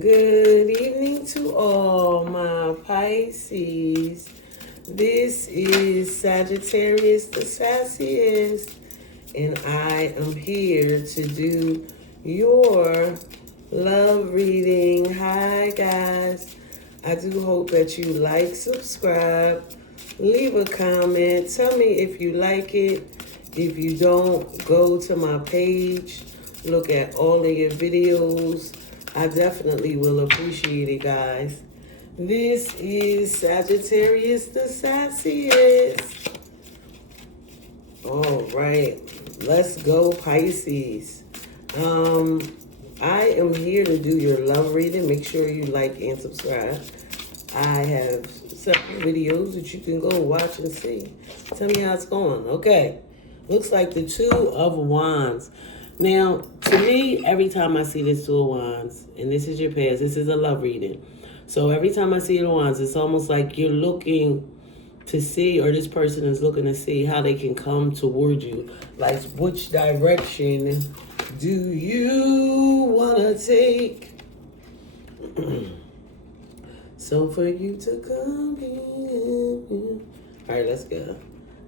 Good evening to all my Pisces. This is Sagittarius the Sassiest, and I am here to do your love reading. Hi, guys. I do hope that you like, subscribe, leave a comment. Tell me if you like it. If you don't, go to my page, look at all of your videos. I definitely will appreciate it, guys. This is Sagittarius the Sassiest. All right, let's go, Pisces. I am here to do your love reading. Make sure you like and subscribe. I have several videos that you can go watch and see. Tell me how it's going. Okay, looks like the Two of Wands. Now, to me, every time I see this Two of Wands, and this is your past, this is a love reading. So every time I see the Wands, it's almost like you're looking to see, or this person is looking to see how they can come toward you. Like, which direction do you want to take? So for you to come in. All right, let's go.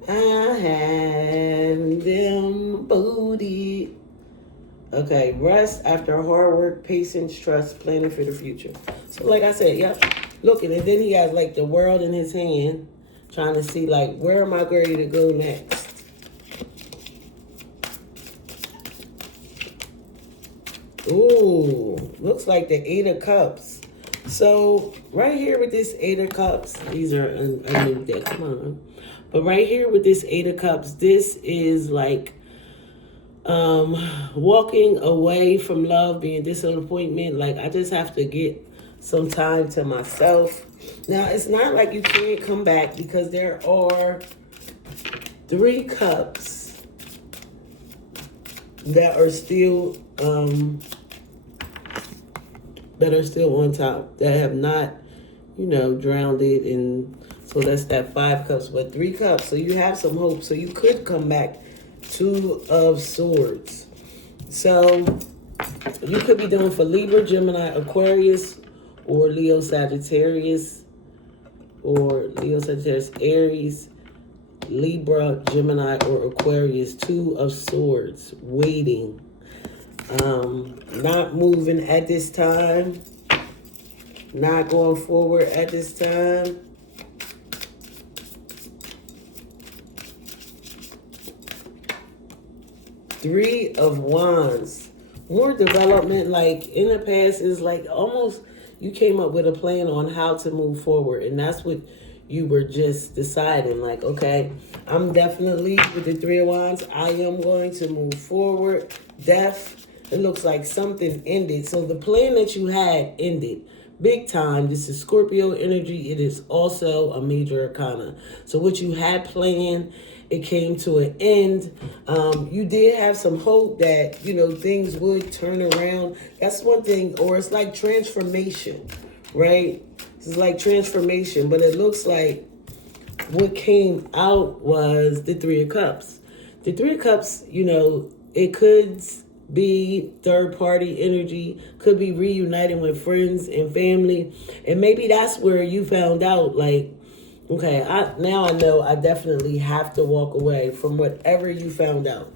I had them booty. Okay, rest after hard work, patience, trust, planning for the future. So like I said, yep, looking, and then he has like the world in his hand, trying to see like, where am I ready to go next? Ooh, looks like the Eight of Cups. So right here with this Eight of Cups, these are a new deck, come on. But right here with this Eight of Cups, this is like walking away from love, being disappointment. Like, I just have to get some time to myself. Now, it's not like you can't come back, because there are three cups that are still on top, that have not, drowned it. And so that's that Five Cups, but three cups. So you have some hope. So you could come back. Two of Swords. So you could be doing for Libra, Gemini, Aquarius, or Leo, Sagittarius, Aries, Libra, Gemini, or Aquarius. Two of Swords, waiting, not moving at this time, not going forward at this time. Three of Wands. More development, like in the past, is like almost you came up with a plan on how to move forward. And that's what you were just deciding. Like, okay, I'm definitely with the Three of Wands. I am going to move forward. Death. It looks like something ended. So the plan that you had ended. Big time. This is Scorpio energy. It is also a major arcana. So what you had planned, it came to an end. You did have some hope that, things would turn around. That's one thing. Or it's like transformation, right? It's like transformation. But it looks like what came out was the Three of Cups. The Three of Cups, it could be third party energy, could be reuniting with friends and family. And maybe that's where you found out, like, okay, now I know I definitely have to walk away from whatever you found out,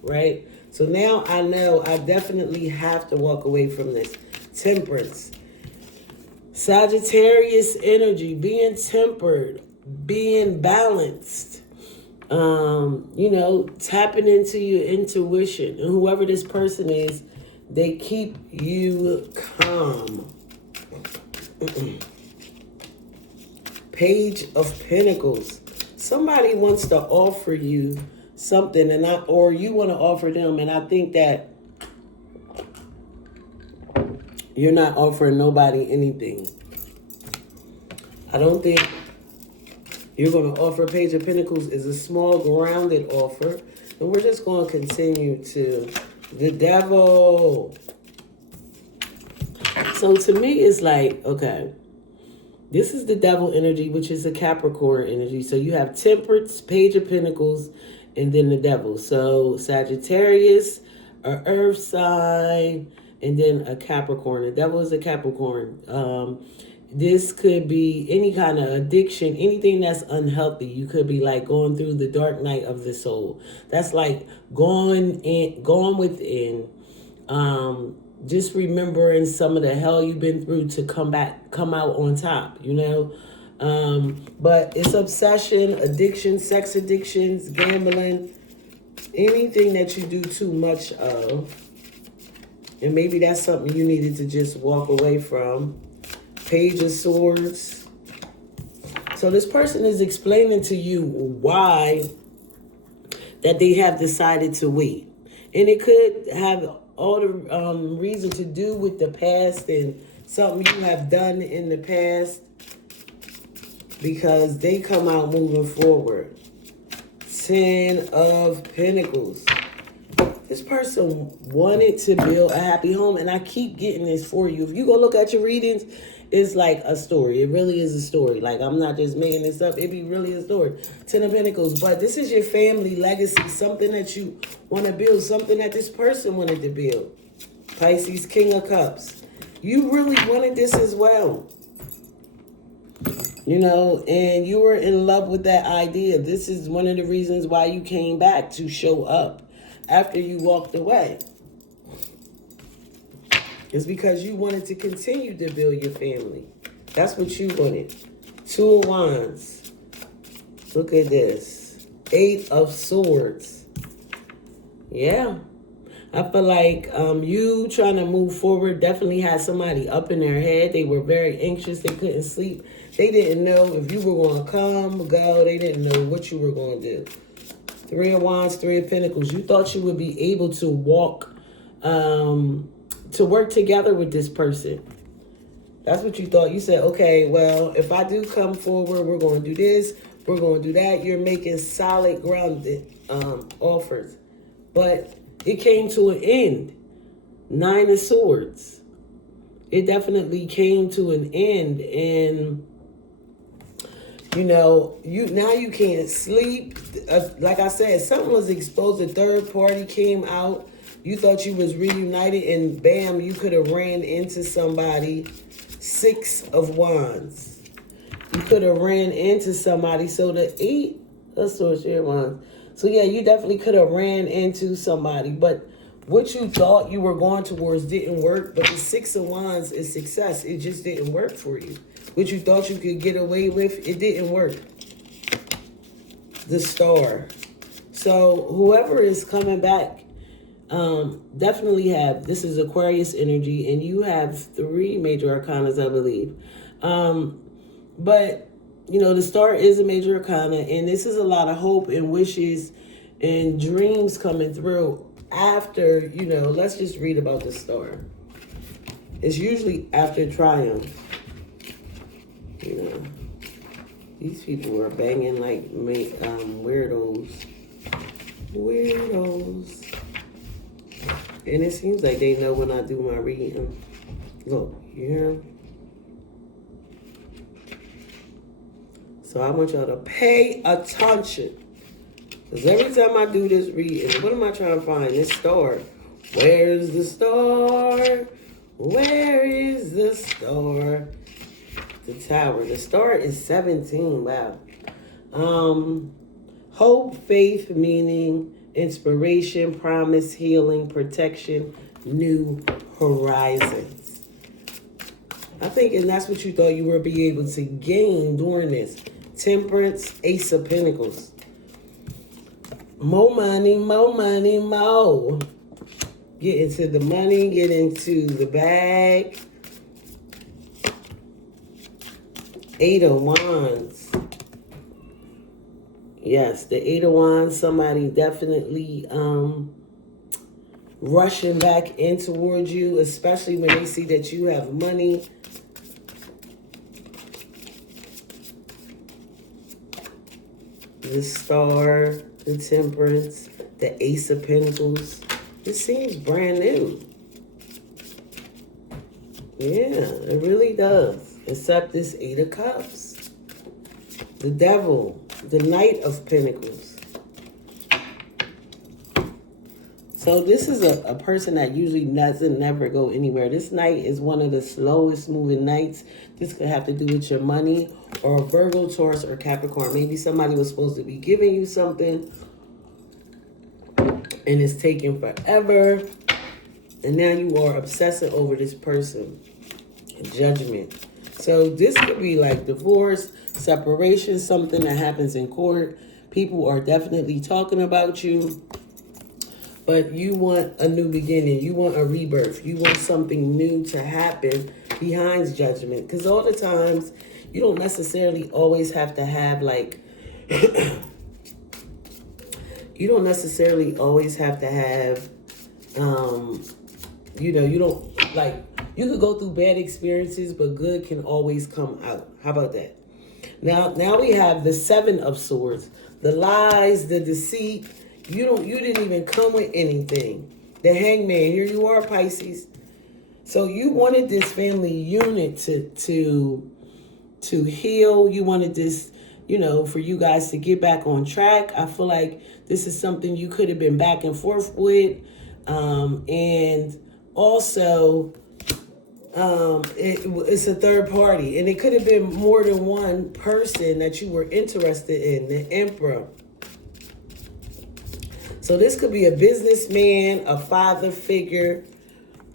right? So now I know I definitely have to walk away from this. Temperance. Sagittarius energy, being tempered, being balanced, tapping into your intuition. And whoever this person is, they keep you calm. Page of Pentacles. Somebody wants to offer you something, or you want to offer them, and I think that you're not offering nobody anything. I don't think you're going to offer. Page of Pentacles is a small, grounded offer, and we're just going to continue to the Devil. So to me, it's like, okay, this is the Devil energy, which is a Capricorn energy. So you have Temperance, Page of Pentacles, and then the Devil. So Sagittarius, an earth sign, and then a Capricorn. The devil is a Capricorn. This could be any kind of addiction, anything that's unhealthy. You could be like going through the dark night of the soul. That's like going within. Just remembering some of the hell you've been through to come out on top, you know. But it's obsession, addiction, sex addictions, gambling, anything that you do too much of. And maybe that's something you needed to just walk away from. Page of Swords. So this person is explaining to you why that they have decided to wait. And it could have all the reason to do with the past and something you have done in the past, because they come out moving forward. 10 of Pentacles. This person wanted to build a happy home, and I keep getting this for you. If you go look at your readings, it's like a story. It really is a story. Like, I'm not just making this up. It be really a story. 10 of Pentacles. But this is your family legacy, something that you want to build, something that this person wanted to build. Pisces, King of Cups. You really wanted this as well. You know, and you were in love with that idea. This is one of the reasons why you came back, to show up after you walked away. It's because you wanted to continue to build your family. That's what you wanted. 2 of Wands. Look at this. 8 of Swords. Yeah. I feel like you trying to move forward definitely had somebody up in their head. They were very anxious. They couldn't sleep. They didn't know if you were going to come, go. They didn't know what you were going to do. 3 of Wands, 3 of Pentacles. You thought you would be able to work together with this person. That's what you thought. You said, okay, well, if I do come forward, we're going to do this, we're going to do that. You're making solid grounded offers. But it came to an end. 9 of Swords. It definitely came to an end. And, you know, now you can't sleep. Like I said, something was exposed. A third party came out. You thought you was reunited, and bam, you could have ran into somebody. 6 of Wands. You could have ran into somebody. So the 8 of Swords, Wands. So yeah, you definitely could have ran into somebody. But what you thought you were going towards didn't work. But the 6 of Wands is success. It just didn't work for you. What you thought you could get away with, it didn't work. The Star. So whoever is coming back, definitely have, this is Aquarius energy, and you have 3 major arcanas, I believe. But, you know, the Star is a major arcana, and this is a lot of hope and wishes and dreams coming through after, you know, let's just read about the Star. It's usually after triumph. You know, these people are banging like weirdos. Weirdos. And it seems like they know when I do my reading. Look, you hear them? So I want y'all to pay attention. Because every time I do this reading, what am I trying to find? This Star. Where's the Star? Where is the Star? The Tower. The Star is 17. Wow. Hope, faith, meaning, inspiration, promise, healing, protection, new horizons. I think, and that's what you thought you were be able to gain during this. Temperance, Ace of Pentacles. More money, more money, more. Get into the money, get into the bag. 8 of Wands. Yes, the 8 of Wands, somebody definitely rushing back in towards you, especially when they see that you have money. The Star, the Temperance, the Ace of Pentacles. This seems brand new. Yeah, it really does. Except this 8 of Cups. The Devil, the Knight of Pentacles. So this is a person that usually doesn't never go anywhere. This night is one of the slowest moving nights. This could have to do with your money, or Virgo, Taurus, or Capricorn. Maybe somebody was supposed to be giving you something and it's taking forever. And now you are obsessing over this person. Judgment. So this could be like divorce, separation, something that happens in court. People are definitely talking about you. But you want a new beginning. You want a rebirth. You want something new to happen behind judgment. Because all the times, you don't necessarily always have to have like... you don't necessarily always have to have... you know, you don't... Like, you could go through bad experiences, but good can always come out. How about that? Now we have the Seven of Swords. The lies, the deceit... You didn't even come with anything. The Hangman, here you are, Pisces. So you wanted this family unit to heal. You wanted this, you know, for you guys to get back on track. I feel like this is something you could have been back and forth with. And also, it's a third party. And it could have been more than one person that you were interested in. The Emperor. So this could be a businessman, a father figure,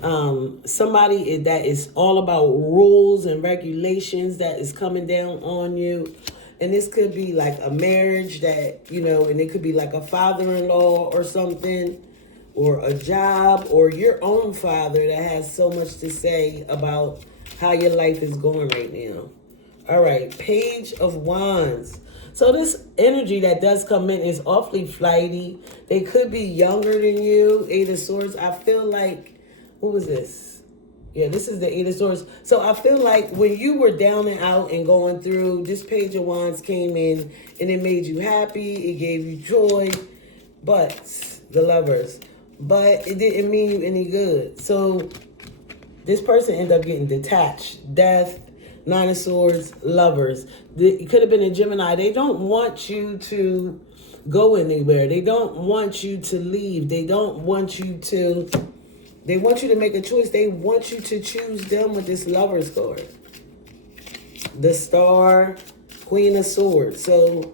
somebody that is all about rules and regulations that is coming down on you. And this could be like a marriage that, you know, and it could be like a father-in-law or something, or a job, or your own father that has so much to say about how your life is going right now. All right, Page of Wands. So this energy that does come in is awfully flighty. They could be younger than you. Eight of Swords. I feel like, what was this? Yeah, this is the Eight of Swords. So I feel like when you were down and out and going through, this Page of Wands came in and it made you happy. It gave you joy. But, the Lovers. But it didn't mean you any good. So this person ended up getting detached. Death. Nine of Swords, Lovers. It could have been a Gemini. They don't want you to go anywhere. They don't want you to leave. They don't want you to... They want you to make a choice. They want you to choose them with this Lovers card. The Star, Queen of Swords. So,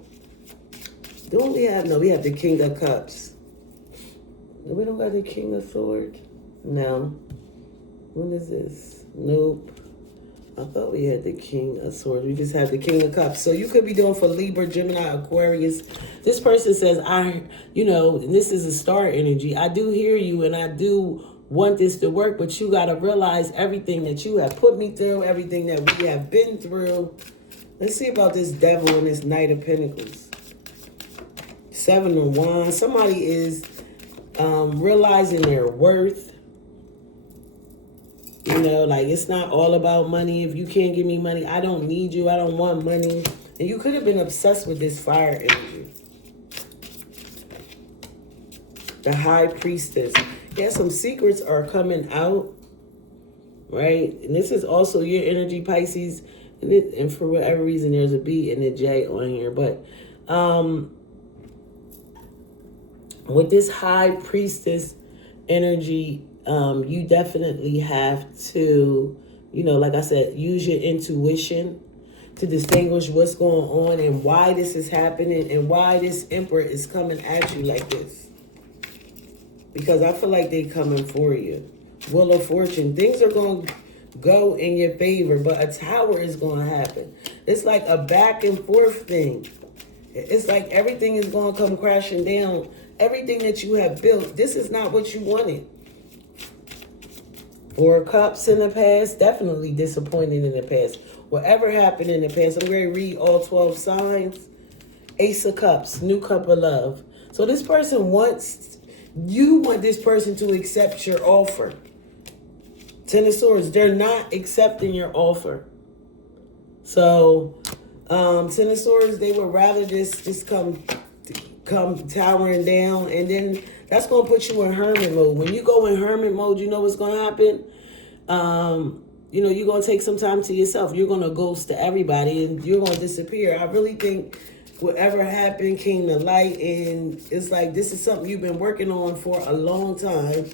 don't we have... No, we have the King of Cups. We don't got the King of Swords? No. What is this? Nope. I thought we had the King of Swords. We just have the King of Cups. So you could be doing for Libra, Gemini, Aquarius. This person says, you know, and this is a star energy. I do hear you and I do want this to work, but you got to realize everything that you have put me through, everything that we have been through. Let's see about this Devil and this Knight of Pentacles. Seven of Wands. Somebody is realizing their worth. You know, like, it's not all about money. If you can't give me money, I don't need you. I don't want money. And you could have been obsessed with this fire energy. The High Priestess. Yeah, some secrets are coming out, right? And this is also your energy, Pisces. And for whatever reason, there's a B and a J on here. But with this High Priestess energy, you definitely have to, you know, like I said, use your intuition to distinguish what's going on and why this is happening and why this Emperor is coming at you like this. Because I feel like they're coming for you. Wheel of Fortune. Things are going to go in your favor, but a Tower is going to happen. It's like a back and forth thing. It's like everything is going to come crashing down. Everything that you have built, this is not what you wanted. Four of Cups in the past, definitely disappointed in the past. Whatever happened in the past, I'm going to read all 12 signs. Ace of Cups, new cup of love. So this person wants, you want this person to accept your offer. Ten of Swords, they're not accepting your offer. So, Ten of Swords, they would rather just come towering down, and then that's going to put you in hermit mode. When you go in hermit mode, you know what's going to happen? You know, you're going to take some time to yourself. You're going to ghost to everybody, and you're going to disappear. I really think whatever happened came to light, and it's like this is something you've been working on for a long time,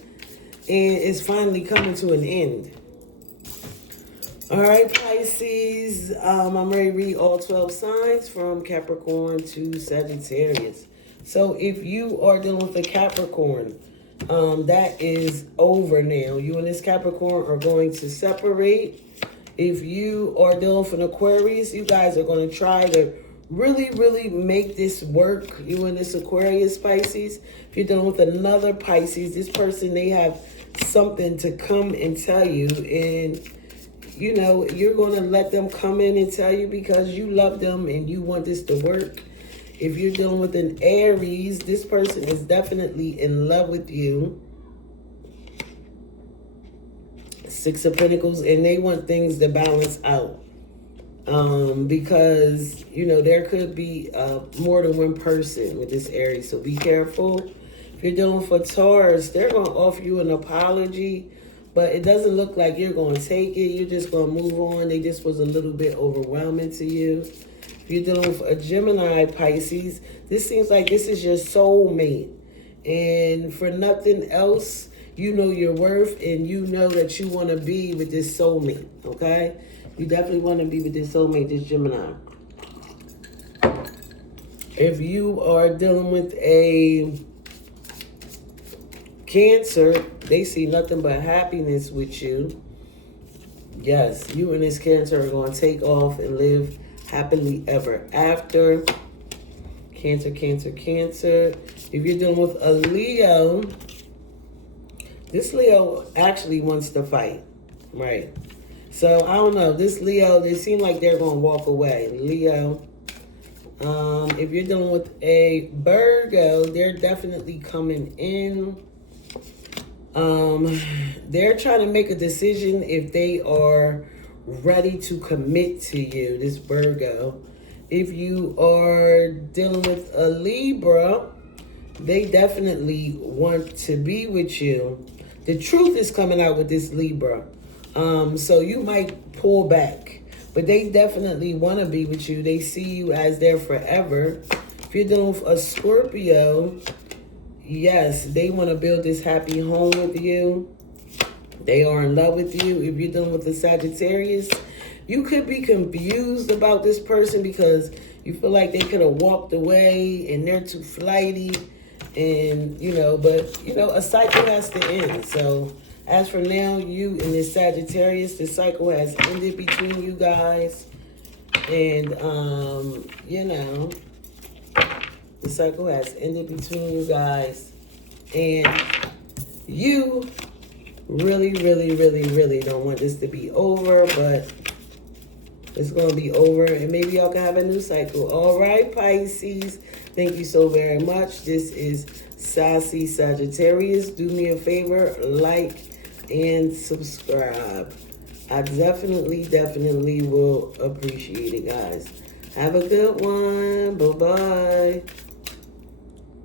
and it's finally coming to an end. All right, Pisces, I'm ready to read all 12 signs from Capricorn to Sagittarius. So if you are dealing with a Capricorn, that is over now. You and this Capricorn are going to separate. If you are dealing with an Aquarius, you guys are going to try to really make this work. You and this Aquarius, Pisces. If you're dealing with another Pisces, this person, they have something to come and tell you, and you know, you're going to let them come in and tell you because you love them and you want this to work. If you're dealing with an Aries, this person is definitely in love with you. Six of Pentacles, and they want things to balance out. Because, you know, there could be more than one person with this Aries, so be careful. If you're dealing for Taurus, they're going to offer you an apology, but it doesn't look like you're going to take it. You're just going to move on. They just was a little bit overwhelming to you. If you're dealing with a Gemini, Pisces, this seems like this is your soulmate. And for nothing else, you know your worth and you know that you want to be with this soulmate, okay? You definitely want to be with this soulmate, this Gemini. If you are dealing with a Cancer, they see nothing but happiness with you. Yes, you and this Cancer are going to take off and live happily ever after. Cancer, Cancer, Cancer. If you're dealing with a Leo, this Leo actually wants to fight, right? So, I don't know. This Leo, they seem like they're going to walk away. Leo. If you're dealing with a Virgo, they're definitely coming in. They're trying to make a decision if they are ready to commit to you, this Virgo. If you are dealing with a Libra, they definitely want to be with you. The truth is coming out with this Libra. So you might pull back, but they definitely want to be with you. They see you as their forever. If you're dealing with a Scorpio, yes, they want to build this happy home with you. They are in love with you. If you're dealing with a Sagittarius, you could be confused about this person because you feel like they could have walked away and they're too flighty. And, you know, but, you know, a cycle has to end. So, as for now, you and this Sagittarius, the cycle has ended between you guys. And, you know, the cycle has ended between you guys. And you really don't want this to be over, but it's going to be over. And maybe y'all can have a new cycle. All right, Pisces. Thank you so very much. This is Sassy Sagittarius. Do me a favor, like and subscribe. I definitely will appreciate it, guys. Have a good one. Bye-bye.